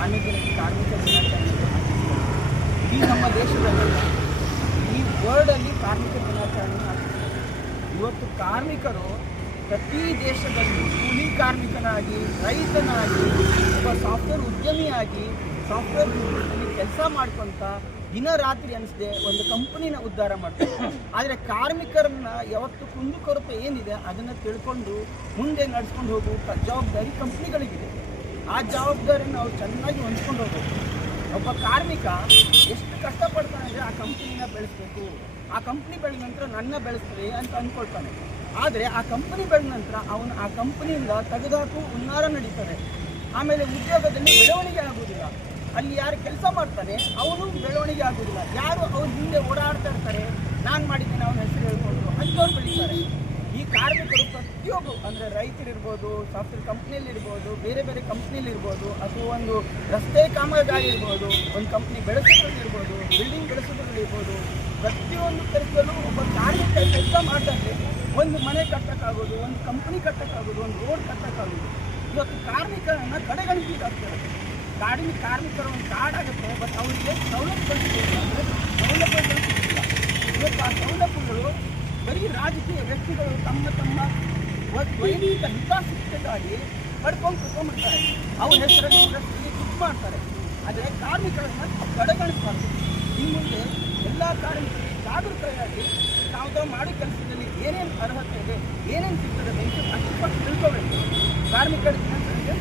ಕಾರ್ಮಿಕ ದಿನಾಚರಣೆಯನ್ನು ಆಚರಿಸ್ತಾರೆ. ಇಡೀ ನಮ್ಮ ದೇಶದಲ್ಲ, ಈ ವರ್ಲ್ಡಲ್ಲಿ ಕಾರ್ಮಿಕ ದಿನಾಚರಣೆಯನ್ನು ಆಚರಿಸ್ತಾರೆ. ಇವತ್ತು ಕಾರ್ಮಿಕರು ಪ್ರತಿ ದೇಶದಲ್ಲಿ ಕೂಲಿ ಕಾರ್ಮಿಕನಾಗಿ, ರೈತನಾಗಿ, ಒಬ್ಬ ಸಾಫ್ಟ್ವೇರ್ ಉದ್ಯಮಿಯಾಗಿ ಸಾಫ್ಟ್ವೇರ್ ಕೆಲಸ ಮಾಡ್ಕೊತ ದಿನ ರಾತ್ರಿ ಅನಿಸದೆ ಒಂದು ಕಂಪನಿನ ಉದ್ಧಾರ ಮಾಡ್ತಾರೆ. ಆದರೆ ಕಾರ್ಮಿಕರನ್ನ ಯಾವತ್ತು ಕುಂದುಕೊರತೆ ಏನಿದೆ ಅದನ್ನು ತಿಳ್ಕೊಂಡು ಮುಂದೆ ನಡೆಸ್ಕೊಂಡು ಹೋಗುವ ಜವಾಬ್ದಾರಿ ಕಂಪ್ನಿಗಳಿಗಿದೆ. ಆ ಜವಾಬ್ದಾರಿನ ನಾವು ಚೆನ್ನಾಗಿ ಹೊಂದ್ಕೊಂಡು ಹೋಗ್ಬೇಕು. ಒಬ್ಬ ಕಾರ್ಮಿಕ ಎಷ್ಟು ಕಷ್ಟಪಡ್ತಾನೆ ಅಂದರೆ ಆ ಕಂಪ್ನಿನ ಬೆಳೆಸಬೇಕು, ಆ ಕಂಪ್ನಿ ಬೆಳೆದ ನಂತರ ನನ್ನ ಬೆಳೆಸ್ತಾರೆ ಅಂತ ಅಂದ್ಕೊಳ್ತಾನೆ. ಆದರೆ ಆ ಕಂಪ್ನಿ ಬೆಳೆದ ನಂತರ ಅವನು ಆ ಕಂಪ್ನಿಯಿಂದ ತೆಗೆದುಹಾಕು ಹುನ್ನಾರ ನಡೀತಾರೆ. ಆಮೇಲೆ ಉದ್ಯೋಗದಲ್ಲಿ ಬೆಳವಣಿಗೆ ಆಗುವುದಿಲ್ಲ. ಅಲ್ಲಿ ಯಾರು ಕೆಲಸ ಮಾಡ್ತಾನೆ ಅವನು ಬೆಳವಣಿಗೆ ಆಗುವುದಿಲ್ಲ. ಯಾರು ಅವ್ರ ಹಿಂದೆ ಓಡಾಡ್ತಾ ಇರ್ತಾರೆ, ನಾನು ಮಾಡಿದ್ದೇನೆ ಅವನ ಹೆಸರು ಹೇಳ್ಕೊಂಡು ಅಂಥವ್ರು ಬೆಳೀತಾರೆ. ಈ ಕಾರ್ಮಿಕರು ಪ್ರತಿಯೊಬ್ಬರು ಅಂದರೆ ರೈತರಿರ್ಬೋದು, ಸಾಫ್ಟ್ವೇರ್ ಕಂಪ್ನಿಯಲ್ಲಿರ್ಬೋದು, ಬೇರೆ ಬೇರೆ ಕಂಪ್ನಿಯಲ್ಲಿರ್ಬೋದು, ಅಥವಾ ಒಂದು ರಸ್ತೆ ಕಾಮಗಾರಿ ಇರ್ಬೋದು, ಒಂದು ಕಂಪ್ನಿ ಬೆಳೆಸೋದ್ರಲ್ಲಿರ್ಬೋದು, ಬಿಲ್ಡಿಂಗ್ ಬೆಳೆಸೋದ್ರಲ್ಲಿರ್ಬೋದು, ಪ್ರತಿಯೊಂದು ಕೆಲಸದಲ್ಲೂ ಒಬ್ಬ ಕಾರ್ಮಿಕ ಕೆಲಸ ಮಾಡಿದ್ರೆ ಒಂದು ಮನೆ ಕಟ್ಟಕ್ಕಾಗೋದು, ಒಂದು ಕಂಪ್ನಿ ಕಟ್ಟಕ್ಕಾಗೋದು, ಒಂದು ರೋಡ್ ಕಟ್ಟಕ್ಕಾಗೋದು. ಇವತ್ತು ಕಾರ್ಮಿಕರನ್ನು ಕಡೆಗಣಿಸಲಿಕ್ಕಾಗ್ತದೆ. ಕಾರ್ಮಿಕರ ಒಂದು ಕಾರ್ಡ್ ಆಗುತ್ತೆ, ಬಟ್ ಅವರಿಗೆ ಸೌಲಭ್ಯಗಳು ಸಿಗುತ್ತಿಲ್ಲ. ಇವತ್ತು ಆ ಸೌಲಭ್ಯಗಳು ಬರೀ ರಾಜಕೀಯ ವ್ಯಕ್ತಿಗಳು ತಮ್ಮ ವೈಯಕ್ತಿಕ ಹಿತಾಸಕ್ತಿಗಾಗಿ ಪಡ್ಕೊಂಡ್ಬಿಡ್ತಾರೆ. ಅವ್ರ ಹೆಸರಲ್ಲಿ ದುಡ್ಡು ಮಾಡ್ತಾರೆ. ಆದರೆ ಕಾರ್ಮಿಕರನ್ನು ಕಡೆಗಣಿಸಬಾರ್ದು. ಇನ್ನು ಮುಂದೆ ಎಲ್ಲ ಕಾರ್ಮಿಕರಿಗೆ ಜಾಗೃತರಾಗಿ ತಾವು ಮಾಡೋ ಕೆಲಸದಲ್ಲಿ ಏನೇನು ಅರ್ಹತೆ ಇದೆ, ಏನೇನು ಸಿಗ್ತದೆ ಅಂತ ಅಷ್ಟು ತಿಳ್ಕೋಬೇಕು. ಕಾರ್ಮಿಕರ ದಿನಾಚರಣೆಗೆ